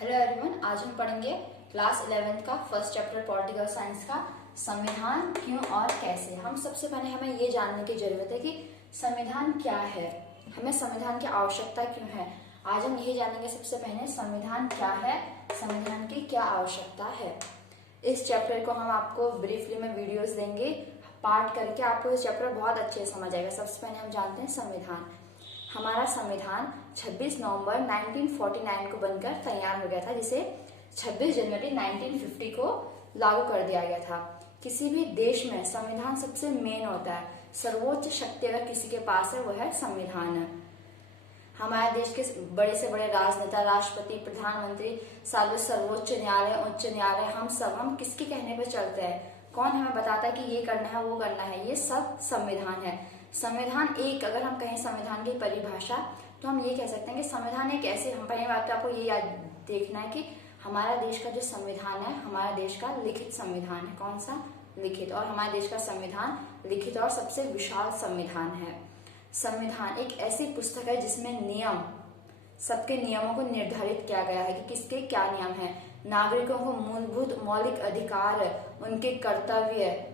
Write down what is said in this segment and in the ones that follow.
Hello everyone, आज हम पढ़ेंगे क्लास 11th का फर्स्ट चैप्टर पॉलिटिकल साइंस का संविधान क्यों और कैसे। हम सबसे पहले हमें ये जानने की जरूरत है कि संविधान क्या है, हमें संविधान की आवश्यकता क्यों है। आज हम यही जानेंगे सबसे पहले संविधान क्या है, संविधान की क्या आवश्यकता है। इस चैप्टर को हम आपको ब्रीफली में वीडियोस देंगे, पार्ट करके आपको इस चैप्टर बहुत अच्छे से समझ आएगा। सबसे पहले हम जानते हैं संविधान। हमारा संविधान 26 नवंबर 1949 को बनकर तैयार हो गया था, जिसे 26 जनवरी 1950 को लागू कर दिया गया था। किसी भी देश में संविधान सबसे मेन होता है, सर्वोच्च शक्ति अगर किसी के पास है वो है संविधान। हमारे देश के बड़े से बड़े राजनेता, राष्ट्रपति, प्रधानमंत्री, सर्वोच्च न्यायालय, उच्च न्यायालय, हम किसके कहने पर चलते हैं? कौन हमें बताता है कि ये करना है वो करना है? ये सब संविधान है। संविधान एक, अगर हम कहें संविधान की परिभाषा, तो हम ये कह सकते हैं कि संविधान एक ऐसे, हम पहली बात तो आपको ये याद देखना है कि हमारा देश का जो संविधान है, हमारा देश का लिखित संविधान है। कौन सा? लिखित। और हमारे देश का संविधान लिखित और सबसे विशाल संविधान है। संविधान एक ऐसी पुस्तक है जिसमें नियम, सबके नियमों को निर्धारित किया गया है कि किसके क्या नियम है। नागरिकों को मूलभूत मौलिक अधिकार, उनके कर्तव्य,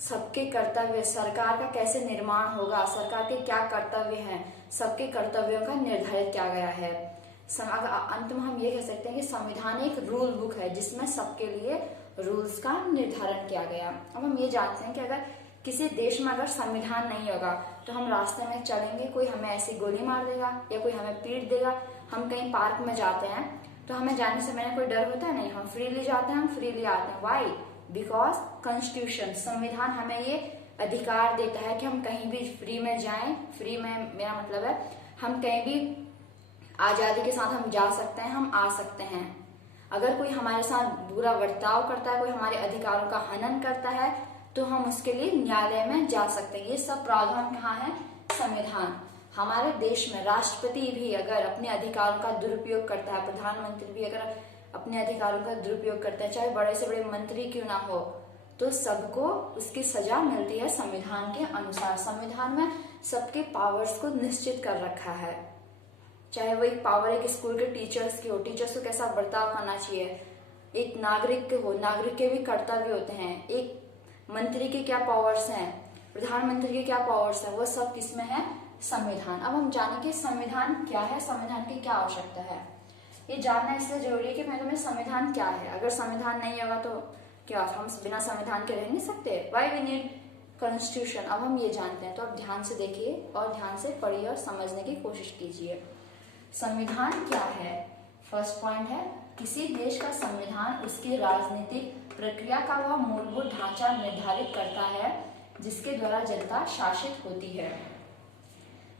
सबके कर्तव्य, सरकार का कैसे निर्माण होगा, सरकार के क्या कर्तव्य हैं, सबके कर्तव्यों का निर्धारित किया गया है। अंत में हम ये कह सकते हैं कि संविधान एक रूल बुक है जिसमें सबके लिए रूल्स का निर्धारण किया गया। अब हम ये जानते हैं कि अगर किसी देश में अगर संविधान नहीं होगा तो हम रास्ते में चलेंगे, कोई हमें ऐसी गोली मार देगा या कोई हमें पीट देगा। हम कहीं पार्क में जाते हैं तो हमें जाने से पहले कोई डर होता है? नहीं, हम फ्रीली जाते हैं, हम फ्रीली आते हैं। वाई? बिकॉज कॉन्स्टिट्यूशन, संविधान हमें ये अधिकार देता है कि हम कहीं भी फ्री में जाएं। फ्री में मेरा मतलब है हम कहीं भी आजादी के साथ हम जा सकते हैं, हम आ सकते हैं। अगर कोई हमारे साथ बुरा बर्ताव करता है, कोई हमारे अधिकारों का हनन करता है, तो हम उसके लिए न्यायालय में जा सकते हैं। ये सब प्रावधान कहाँ है? संविधान। हमारे देश में राष्ट्रपति भी अगर अपने अधिकारों का दुरुपयोग करता है, प्रधानमंत्री भी अगर अपने अधिकारों का दुरुपयोग करते हैं, चाहे बड़े से बड़े मंत्री क्यों ना हो, तो सबको उसकी सजा मिलती है संविधान के अनुसार। संविधान में सबके पावर्स को निश्चित कर रखा है। चाहे वो एक पावर एक स्कूल के टीचर्स की हो, टीचर्स को कैसा बर्ताव करना चाहिए, एक नागरिक के हो, नागरिक के भी कर्तव्य होते हैं, एक मंत्री के क्या पावर्स हैं, प्रधानमंत्री के क्या पावर्स हैं, वो सब किसमें है? संविधान। अब हम जानेंगे संविधान क्या है, संविधान की क्या आवश्यकता है। ये जानना इसलिए जरूरी है कि पहले में संविधान क्या है। अगर संविधान नहीं होगा तो क्या हम बिना संविधान के रह नहीं सकते? Why we need constitution. अब हम ये जानते हैं, तो आप ध्यान से देखिए और ध्यान से पढ़िए और समझने की कोशिश कीजिए। संविधान क्या है? फर्स्ट पॉइंट है, किसी देश का संविधान उसकी राजनीतिक प्रक्रिया का वह मूलभूत ढांचा निर्धारित करता है जिसके द्वारा जनता शासित होती है।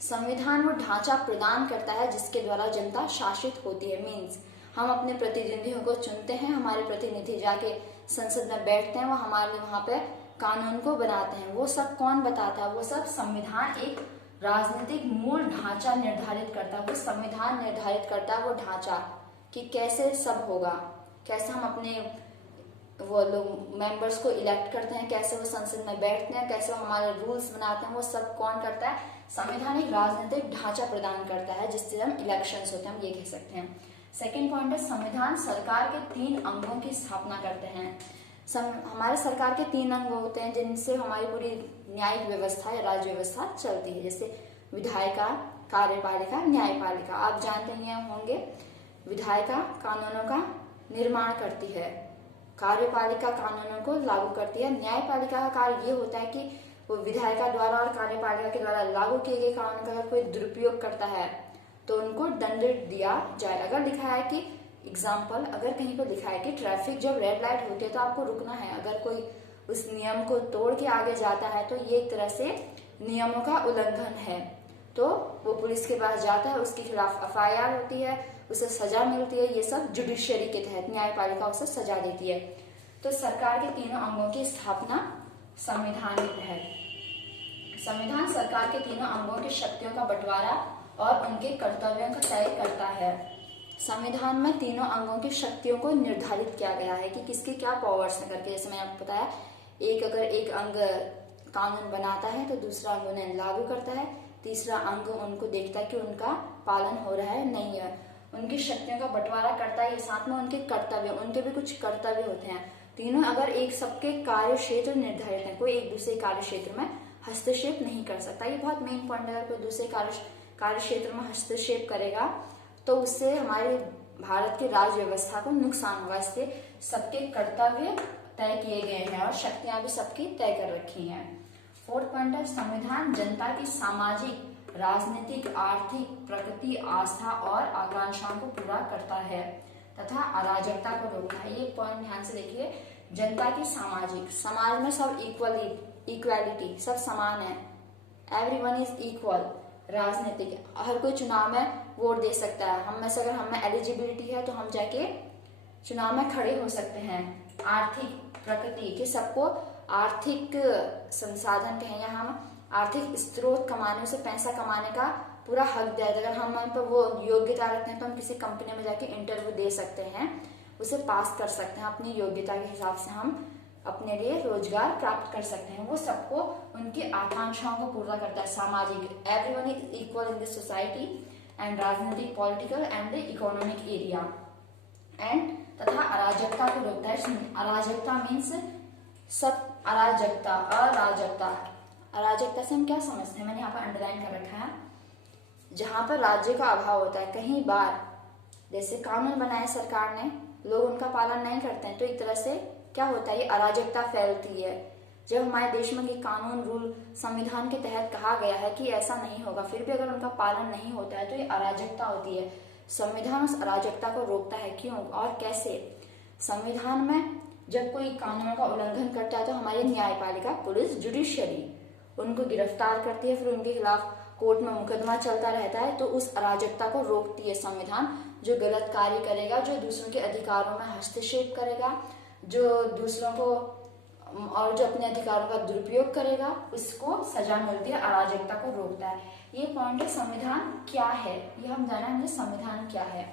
संविधान वो ढांचा प्रदान करता है जिसके द्वारा जनता शासित होती है। मीन्स हम अपने प्रतिनिधियों को चुनते हैं, हमारे प्रतिनिधि जाके संसद में बैठते हैं, वो हमारे लिए वहां पे कानून को बनाते हैं। वो सब कौन बताता है? वो सब संविधान एक राजनीतिक मूल ढांचा निर्धारित करता है। वो संविधान निर्धारित करता है वो ढांचा कि कैसे सब होगा, कैसे हम अपने वो लोग मेंबर्स को इलेक्ट करते हैं, कैसे वो संसद में बैठते हैं, कैसे वो हमारे रूल्स बनाते हैं, वो सब कौन करता है? संविधान एक राजनीतिक ढांचा प्रदान करता है जिससे हम इलेक्शंस होते हैं, हम ये कह सकते हैं। सेकेंड पॉइंट है, संविधान सरकार के 3 अंगों की स्थापना करते हैं। हमारे सरकार के 3 अंग होते हैं जिनसे हमारी पूरी न्यायिक व्यवस्था या राज्य व्यवस्था चलती है, जैसे विधायिका, कार्यपालिका, न्यायपालिका। आप जानते ही होंगे, विधायिका कानूनों का निर्माण करती है, कार्यपालिका कानूनों को लागू करती है, न्यायपालिका का कार्य ये होता है कि वो विधायिका द्वारा और कार्यपालिका के द्वारा लागू किए गए कानून का अगर कोई दुरुपयोग करता है तो उनको दंड दिया जाए। अगर लिखा है कि एग्जाम्पल, अगर कहीं पर लिखा है कि ट्रैफिक जब रेड लाइट होती है तो आपको रुकना है, अगर कोई उस नियम को तोड़ के आगे जाता है तो ये एक तरह से नियमों का उल्लंघन है, तो वो पुलिस के पास जाता है, उसके खिलाफ FIR होती है, उसे सजा मिलती है। ये सब जुडिशियरी के तहत न्यायपालिका उसे सजा देती है। तो सरकार के 3 अंगों की स्थापना संविधान के तहत। संविधान सरकार के 3 अंगों की शक्तियों का बंटवारा और उनके कर्तव्यों का तय करता है। संविधान में 3 अंगों की शक्तियों को निर्धारित किया गया है कि किसके क्या पावर्स हैं करके। जैसे मैंने आपको बताया, अगर एक अंग कानून बनाता है तो दूसरा अंग उन्हें लागू करता है, तीसरा अंग उनको देखता है कि उनका पालन हो रहा है नहीं है। उनकी शक्तियों का बंटवारा करता है, साथ में उनके कर्तव्य, उनके भी कुछ कर्तव्य होते हैं। तीनों अगर एक सबके कार्य क्षेत्र निर्धारित है, कोई एक दूसरे कार्य क्षेत्र में हस्तक्षेप नहीं कर सकता। ये बहुत मेन पॉइंट है। अगर कोई दूसरे कार्य क्षेत्र में हस्तक्षेप करेगा तो उससे हमारे भारत की राज्य व्यवस्था को नुकसान होगा। इसलिए सबके कर्तव्य तय किए गए हैं और शक्तियां भी सबकी तय कर रखी हैं। फोर्थ पॉइंट है, संविधान जनता की सामाजिक, राजनीतिक, आर्थिक, प्रकृति, आस्था और आकांक्षाओं को पूरा करता है तथा अराजकता को रोकता है। ये पॉइंट ध्यान से देखिए। जनता की सामाजिक, समाज में सब इक्वालिटी, सब समान है, एवरीवन इज इक्वल। राजनीतिक, हर कोई चुनाव में वोट दे सकता है। हम में से अगर हमें एलिजिबिलिटी है तो हम जाके चुनाव में खड़े हो सकते हैं। आर्थिक, प्रकृति कि सबको आर्थिक संसाधन कहें या हम आर्थिक स्रोत कमाने से पैसा कमाने का पूरा हक दिया। अगर हम पर वो योग्यता रखते हैं तो हम किसी कंपनी में जाके इंटरव्यू दे सकते हैं, उसे पास कर सकते हैं। अपनी योग्यता के हिसाब से हम अपने लिए रोजगार प्राप्त कर सकते हैं। वो सबको उनकी आकांक्षाओं को पूरा करता है। सामाजिक, everyone is equal in this society and राजनीतिक, political and the economic area and तथा अराजकता को रोकता है। अराजकता मीन्स सब अराजकता, अराजकता। अराजकता से हम क्या समझते हैं, मैंने यहाँ पर अंडरलाइन कर रखा है, जहां पर राज्य का अभाव होता है। कहीं बार जैसे कानून बनाए सरकार ने, लोग उनका पालन नहीं करते हैं तो एक तरह से क्या होता है, ये अराजकता फैलती है। जब हमारे देश में कि कानून, रूल, संविधान के तहत कहा गया है कि ऐसा नहीं होगा, फिर भी अगर उनका पालन नहीं होता है तो ये अराजकता होती है। संविधान उस अराजकता को रोकता है। क्यों और कैसे? संविधान में जब कोई कानून का उल्लंघन करता है तो हमारी न्यायपालिका, पुलिस, जुडिशियरी उनको गिरफ्तार करती है, फिर उनके खिलाफ कोर्ट में मुकदमा चलता रहता है। तो उस अराजकता को रोकती है संविधान। जो गलत कार्य करेगा, जो दूसरों के अधिकारों में हस्तक्षेप करेगा, जो दूसरों को और जो अपने अधिकारों का दुरुपयोग करेगा, उसको सजा मिलती है, अराजकता को रोकता है। ये पॉइंट है संविधान क्या है, ये हम जानेंगे संविधान क्या है।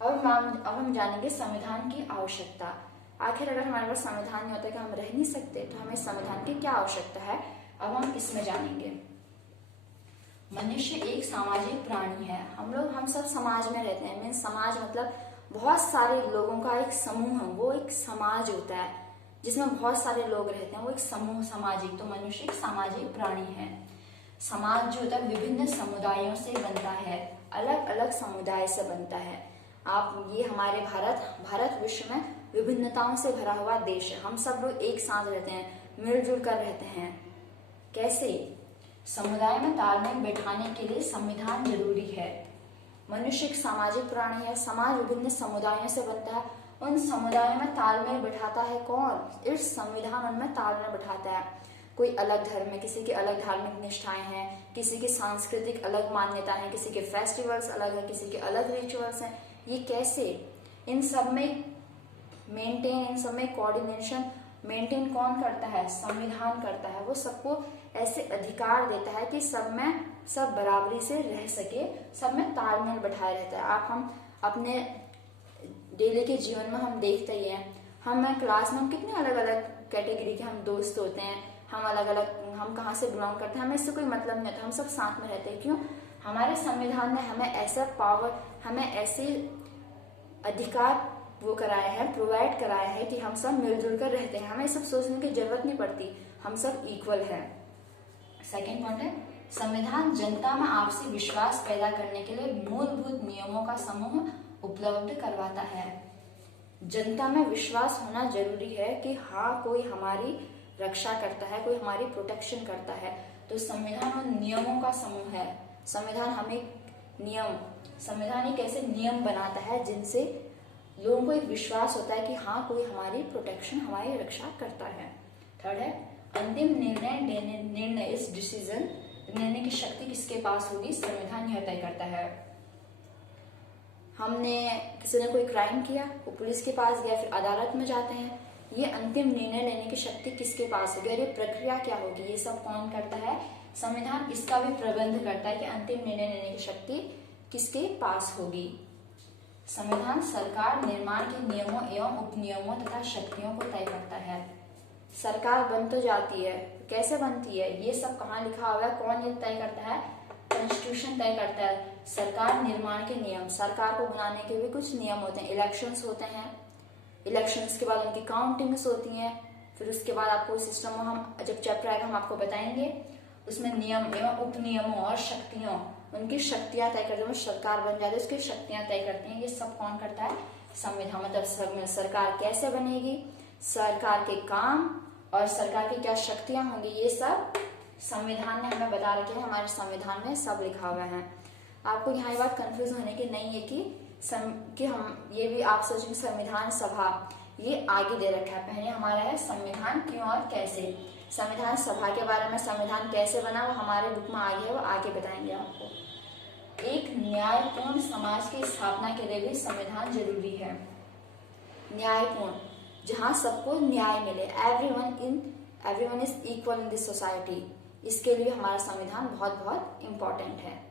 अब हम जानेंगे संविधान की आवश्यकता। आखिर अगर हमारे पास संविधान नहीं होता कि हम रह नहीं सकते, तो हमें संविधान की क्या आवश्यकता है, अब हम इसमें जानेंगे। मनुष्य एक सामाजिक प्राणी है। हम सब समाज में रहते हैं। मीन्स समाज मतलब बहुत सारे लोगों का एक समूह है, वो एक समाज होता है जिसमें बहुत सारे लोग रहते हैं, वो एक समूह, सामाजिक। तो मनुष्य एक सामाजिक प्राणी है। समाज जो होता है विभिन्न समुदायों से बनता है, अलग अलग समुदाय से बनता है। ये हमारे भारत विश्व में विभिन्नताओं से भरा हुआ देश है। हम सब लोग एक साथ रहते हैं, मिलजुल कर रहते हैं। कैसे? समुदाय में तालमेल बैठाने के लिए संविधान जरूरी है। मनुष्य एक सामाजिक प्राणी है। समाज विभिन्न समुदायों से बनता है। उन समुदायों में तालमेल बैठाता है कौन? इस संविधान उनमें तालमेल बैठाता है। कोई अलग धर्म है, किसी की अलग धार्मिक निष्ठाएं हैं, किसी की सांस्कृतिक अलग मान्यता है, किसी के फेस्टिवल्स अलग है, किसी के अलग रिचुअल्स हैं। ये कैसे? इन सब में कोऑर्डिनेशन मेंटेन कौन करता है? संविधान करता है। वो सबको ऐसे अधिकार देता है कि सब बराबरी से रह सके, सब में तालमेल बैठाए रहता है। हम अपने डेली के जीवन में हम देखते ही हैं, हम क्लास में हम कितने अलग अलग कैटेगरी के हम दोस्त होते हैं, हम कहाँ से बिलोंग करते हैं, हमें इससे कोई मतलब नहीं होता, हम सब साथ में रहते हैं। क्यों? हमारे संविधान ने हमें ऐसा पावर, हमें ऐसे अधिकार वो कराया है, प्रोवाइड कराया है कि हम सब मिलजुल कर रहते हैं। हमें सब सोचने की जरूरत नहीं पड़ती, हम सब इक्वल हैं। सेकेंड पॉइंट है, संविधान जनता में आपसी विश्वास पैदा करने के लिए मूलभूत नियमों का समूह उपलब्ध करवाता है। जनता में विश्वास होना जरूरी है कि हाँ, कोई हमारी रक्षा करता है, कोई हमारी प्रोटेक्शन करता है। तो संविधान उन नियमों का समूह है। संविधान एक ऐसे नियम बनाता है जिनसे लोगों को एक विश्वास होता है कि हाँ, कोई हमारी प्रोटेक्शन, हमारी रक्षा करता है। थर्ड है, अंतिम निर्णय इस डिसीजन, निर्णय की शक्ति किसके पास होगी? संविधान यह तय करता है। किसी ने कोई क्राइम किया, वो पुलिस के पास गया, फिर अदालत में जाते हैं। ये अंतिम निर्णय लेने की शक्ति किसके पास होगी और ये प्रक्रिया क्या होगी, ये सब कौन करता है? संविधान इसका भी प्रबंध करता है कि अंतिम निर्णय लेने की शक्ति किसके पास होगी। संविधान सरकार निर्माण के नियमों एवं उपनियमों तथा शक्तियों को तय करता है। सरकार बन तो जाती है, कैसे बनती है, ये सब कहाँ लिखा हुआ है, कौन ये तय करता है? कॉन्स्टिट्यूशन तय करता है। सरकार निर्माण के नियम, सरकार को बनाने के भी कुछ नियम होते हैं। इलेक्शंस होते हैं, इलेक्शंस के बाद उनकी काउंटिंग्स होती हैं, फिर उसके बाद आपको सिस्टम में हम जब चैप्टर आएगा हम आपको बताएंगे उसमें नियम एवं उपनियमों और शक्तियों, उनकी शक्तियां तय करते हैं। सरकार बन जाती है उसकी शक्तियां तय करती हैं। ये सब कौन करता है? संविधान। मतलब सरकार कैसे बनेगी, सरकार के काम और सरकार की क्या शक्तियां होंगी, ये सब संविधान ने हमें बता रखे हैं। हमारे संविधान में सब लिखा हुआ है। आपको यहाँ ये बात कंफ्यूज होने की नहीं है कि हम ये भी आप सोचेंगे संविधान सभा ये आगे दे रखा है। पहले हमारा है संविधान क्यों और कैसे। संविधान सभा के बारे में, संविधान कैसे बना वो हमारे बुक में आगे है, वो आगे बताएंगे आपको। एक न्यायपूर्ण समाज की स्थापना के लिए भी संविधान जरूरी है। न्यायपूर्ण, जहाँ सबको न्याय मिले, everyone is equal in this society, इसके लिए हमारा संविधान बहुत बहुत इम्पोर्टेंट है।